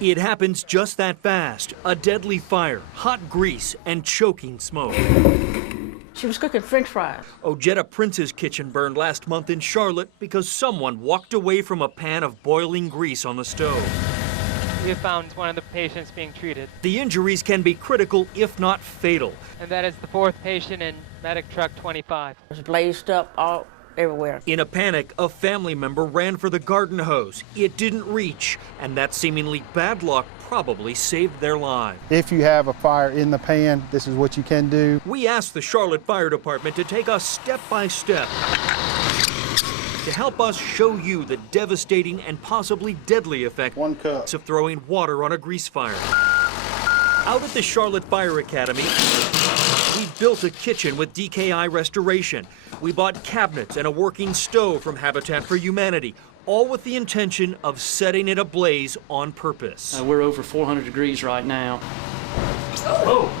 It happens just that fast. A deadly fire, hot grease, and choking smoke. She was cooking French fries. Ojeda Prince's kitchen burned last month in Charlotte because someone walked away from a pan of boiling grease on the stove. We have found one of the patients being treated. The injuries can be critical, if not fatal. And that is the 4th patient in medic truck 25. It was blazed up all everywhere. In a panic, a family member ran for the garden hose. It didn't reach, and that seemingly bad luck probably saved their lives. If you have a fire in the pan, this is what you can do. We asked the Charlotte Fire Department to take us step by step to help us show you the devastating and possibly deadly effect of throwing water on a grease fire. Out at the Charlotte Fire Academy, we built a kitchen with DKI restoration. We bought cabinets and a working stove from Habitat for Humanity, all with the intention of setting it ablaze on purpose. We're over 400 degrees right now.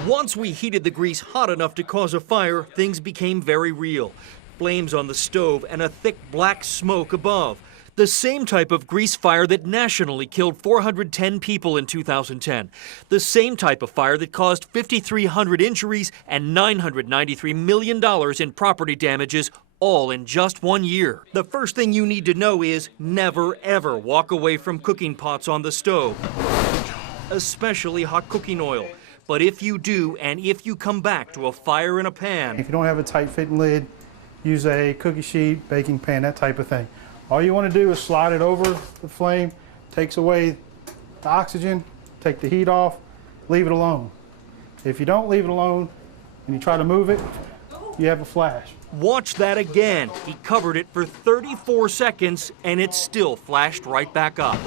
Once we heated the grease hot enough to cause a fire, things became very real. Flames on the stove and a thick black smoke above. The same type of grease fire that nationally killed 410 people in 2010. The same type of fire that caused 5,300 injuries and $993 million in property damages, all in just 1 year. The first thing you need to know is never ever walk away from cooking pots on the stove, especially hot cooking oil. But if you do, and if you come back to a fire in a pan, If you don't have a tight fitting lid, use a cookie sheet, baking pan, that type of thing. All you want to do is slide it over the flame, takes away the oxygen, take the heat off, leave it alone. If you don't leave it alone and you try to move it, you have a flash. watch that again. He covered it for 34 seconds and it still flashed right back up.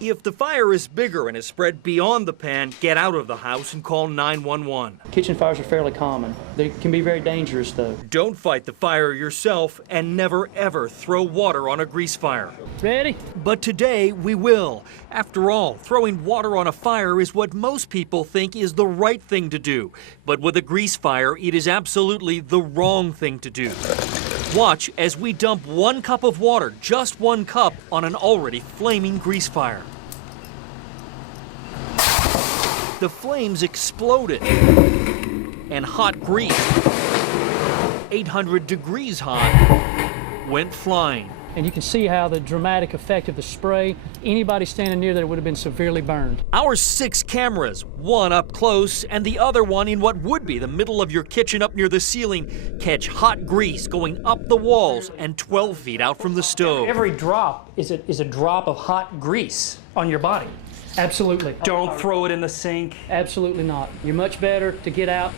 If the fire is bigger and is spread beyond the pan, get out of the house and call 911. Kitchen fires are fairly common. They can be very dangerous, though. Don't fight the fire yourself and never ever throw water on a grease fire. Ready? But today we will. After all, throwing water on a fire is what most people think is the right thing to do. But with a grease fire, it is absolutely the wrong thing to do. Watch as we dump 1 cup of water, just 1 cup, on an already flaming grease fire. The flames exploded, and hot grease, 800 degrees hot, went flying. And you can see how the dramatic effect of the spray, anybody standing near there would have been severely burned. Our 6 cameras, one up close and the other one in what would be the middle of your kitchen up near the ceiling, catch hot grease going up the walls and 12 feet out from the stove. Every drop is a drop of hot grease on your body. Absolutely. Don't throw it in the sink. Absolutely not. You're much better to get out.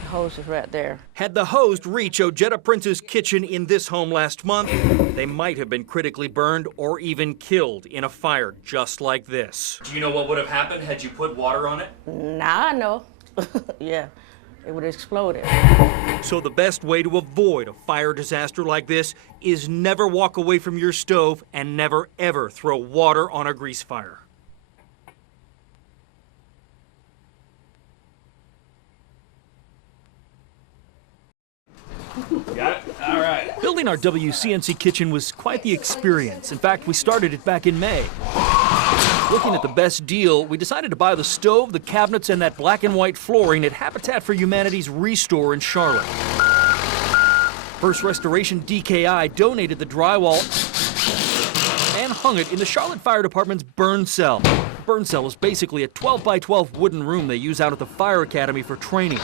The hose is right there. Had the hose reached Ojeda Prince's kitchen in this home last month, they might have been critically burned or even killed in a fire just like this. Do you know what would have happened had you put water on it? Now I know. Yeah, it would have exploded. So the best way to avoid a fire disaster like this is never walk away from your stove and never ever throw water on a grease fire. Got it? All right. Building our WCNC kitchen was quite the experience. In fact, we started it back in May. Looking at the best deal, we decided to buy the stove, the cabinets, and that black and white flooring at Habitat for Humanity's Restore in Charlotte. First Restoration DKI donated the drywall and hung it in the Charlotte Fire Department's burn cell. Burn cell is basically a 12 by 12 wooden room they use out at the Fire Academy for training.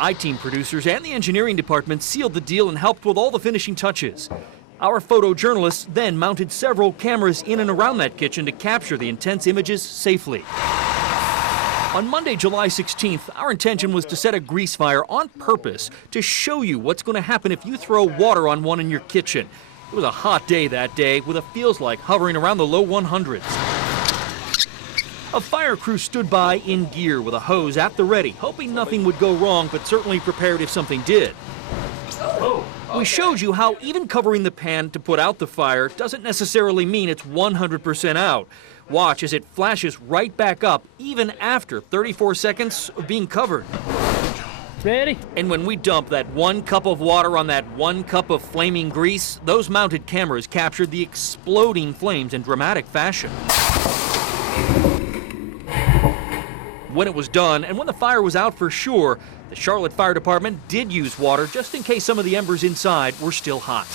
I-Team producers and the engineering department sealed the deal and helped with all the finishing touches. Our photojournalists then mounted several cameras in and around that kitchen to capture the intense images safely. On Monday, July 16th, our intention was to set a grease fire on purpose to show you what's going to happen if you throw water on one in your kitchen. It was a hot day that day, with a feels like hovering around the low 100s. A fire crew stood by in gear with a hose at the ready, hoping nothing would go wrong, but certainly prepared if something did. We showed you how even covering the pan to put out the fire doesn't necessarily mean it's 100% out. Watch as it flashes right back up, even after 34 seconds of being covered. Ready? And when we dump that 1 cup of water on that 1 cup of flaming grease, those mounted cameras captured the exploding flames in dramatic fashion. when it was done and when the fire was out for sure, the Charlotte Fire Department did use water just in case some of the embers inside were still hot.